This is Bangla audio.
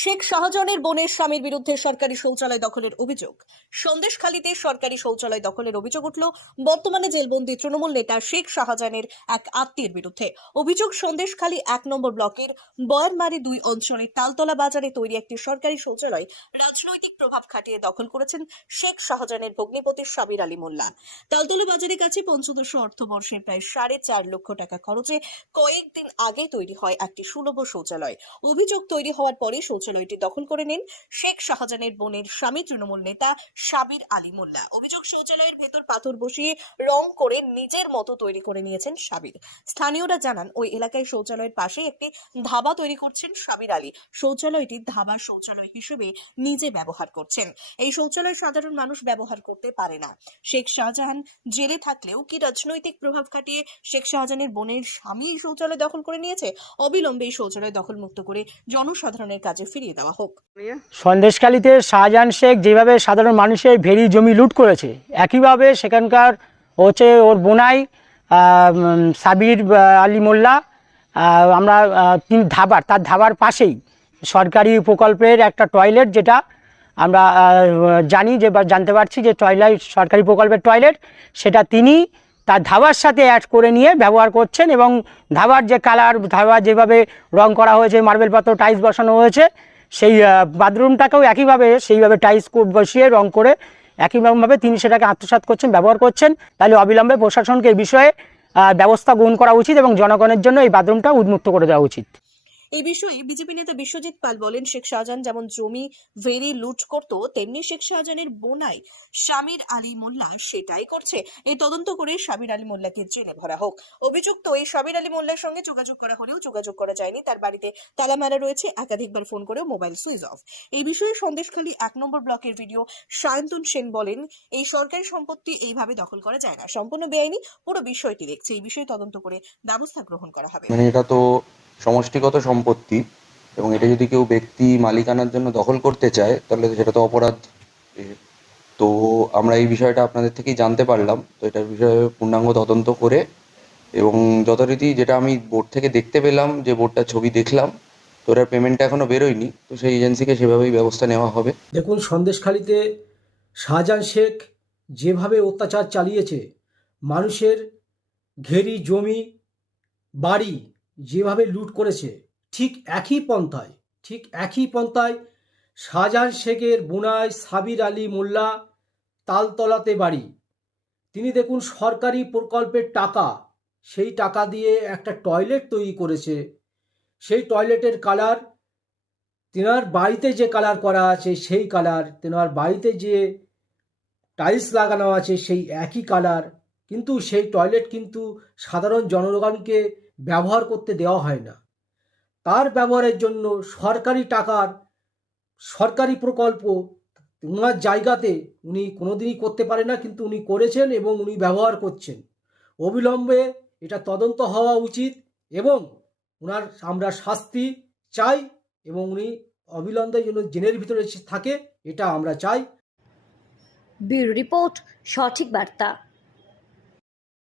শেখ শাহজাহানের বোনের স্বামীর বিরুদ্ধে সরকারি শৌচালয় দখলের অভিযোগ। সন্দেশখালীতে সরকারি শৌচালয় দখলের অভিযোগ উঠল বর্তমানে জেলবন্দি তৃণমূল নেতা শেখ শাহজাহানের এক আত্মীয়ের বিরুদ্ধে। অভিযোগ, সন্দেশখালী 1 নম্বর ব্লকের বয়ারমারি 2 অঞ্চলের তালতলা বাজারে তৈরি একটি সরকারি শৌচালয় রাজনৈতিক প্রভাব খাটিয়ে দখল করেছেন শেখ শাহজাহানের ভগ্নিপতি সাবির আলী মোল্লা। তালতলা বাজারের কাছে পঞ্চদশ অর্থবর্ষে প্রায় 4.5 লক্ষ টাকা খরচে কয়েকদিন আগে তৈরি হয় একটি সুলভ শৌচালয়। অভিযোগ, তৈরি হওয়ার পরে শৌচালয়টি দখল করে নেন শেখ শাহজাহানের বোনের স্বামী তৃণমূল নেতা সাবির আলী মোল্লা। অভিযোগ, শৌচালয়ের ভেতর পাথর বসিয়ে রং করে নিজের মতো তৈরি করে নিয়েছেন সাবির। স্থানীয়রা জানান, ওই এলাকায় শৌচালয়ের পাশে একটি ধাবা তৈরি করছেন সাবির আলী। শৌচালয়টি ধাবা শৌচালয় হিসেবে নিজে ব্যবহার করছেন। এই শৌচালয় সাধারণ মানুষ ব্যবহার করতে পারে না। শেখ শাহজাহান জেলে থাকলেও কি রাজনৈতিক প্রভাব খাটিয়ে শেখ শাহজাহানের বোনের স্বামী এই শৌচালয় দখল করে নিয়েছে? অবিলম্বে এই শৌচালয় দখল মুক্ত করে জনসাধারণের কাছে ফিরিয়ে দেওয়া হোক। সন্দেশখালীতে শাহজাহান শেখ যেভাবে সাধারণ মানুষের ভেরি জমি লুট করেছে, একইভাবে সেখানকার হচ্ছে ওর বোনাই সাবির আলী মোল্লা, আমরা তিনি তার ধাবার পাশেই সরকারি প্রকল্পের একটা টয়লেট, যেটা আমরা জানি যে বা জানতে পারছি যে টয়লেট সরকারি প্রকল্পের টয়লেট, সেটা তিনি তার ধাবার সাথে অ্যাড করে নিয়ে ব্যবহার করছেন। এবং ধাবার যে কালার, ধাবা যেভাবে রং করা হয়েছে, মার্বেল পাথর টাইলস বসানো হয়েছে, সেই বাথরুমটাকেও একইভাবে সেইভাবে টাইলস বসিয়ে রং করে একইভাবে তিনি সেটাকে আত্মসাৎ করছেন, ব্যবহার করছেন। তাহলে অবিলম্বে প্রশাসনকে এই বিষয়ে ব্যবস্থা গ্রহণ করা উচিত এবং জনগণের জন্য এই বাথরুমটা উন্মুক্ত করে দেওয়া উচিত। এই বিষয়ে বিজেপি নেতা বিশ্বজিৎ পাল বলেন, শেখ শাহজাহান যেমন জমি ভেরি লুট করত, তেমনি শেখ শাহজাহানের বোনাই সাবির আলী মোল্লা সেটাই করছে। এই তদন্ত করে সাবির আলী মোল্লাকে জেলে ভরা হোক। অভিযুক্ত এই সাবির আলী মোল্লার সঙ্গে যোগাযোগ করা হলেও যোগাযোগ করা যায়নি। তার বাড়িতে তালা মারা রয়েছে, একাধিকবার ফোন করেও মোবাইল সুইচ অফ। এই বিষয়ে সন্দেশখালী 1 নম্বর ব্লকের ভিডিও সায়ন্তন সেন বলেন, এই সরকারি সম্পত্তি এইভাবে দখল করা যায় না, সম্পূর্ণ বেআইনি। পুরো বিষয়টি দেখছে, এই বিষয়ে তদন্ত করে ব্যবস্থা গ্রহণ করা হবে। মানে এটা তো সমষ্টিগত সম্পত্তি, এবং এটা যদি কেউ ব্যক্তি মালিকানার জন্য দখল করতে চায় তাহলে সেটা তো অপরাধ। তো আমরা এই বিষয়টা আপনাদের থেকেই জানতে পারলাম। তো এটার বিষয়ে পূর্ণাঙ্গ তদন্ত করে এবং যথারীতি, যেটা আমি বোর্ড থেকে দেখতে পেলাম, যে বোর্ডটার ছবি দেখলাম, তো ওটার পেমেন্টটা এখনো বেরোয়নি, তো সেই এজেন্সিকে সেভাবেই ব্যবস্থা নেওয়া হবে। দেখুন, সন্দেশখালীতে শাহজাহান শেখ যেভাবে অত্যাচার চালিয়েছে, মানুষের ঘেরি জমি বাড়ি যেভাবে লুট করেছে, ঠিক একই পন্থায় শাহজাহান শেখের বোনাই সাবির আলী মোল্লা তালতলাতে বাড়ি। তিনি দেখুন, সরকারি প্রকল্পের টাকা, সেই টাকা দিয়ে একটা টয়লেট তৈরি করেছে। সেই টয়লেটের কালার, তেনার বাড়িতে যে কালার করা আছে সেই কালার, তেনার বাড়িতে যে টাইলস লাগানো আছে সেই একই কালার, কিন্তু সেই টয়লেট কিন্তু সাধারণ জনগণকে ব্যবহার করতে দেওয়া হয় না। তার ব্যবহারের জন্য সরকারি টাকার সরকারি প্রকল্প ওনার জায়গাতে উনি কোনোদিনই করতে পারে না, কিন্তু উনি করেছেন এবং উনি ব্যবহার করছেন। অবিলম্বে এটা তদন্ত হওয়া উচিত এবং ওনার আমরা শাস্তি চাই, এবং উনি অবিলম্বে যেন জেলের ভিতরে থাকে, এটা আমরা চাই। ব্যুরো রিপোর্ট, সঠিক বার্তা।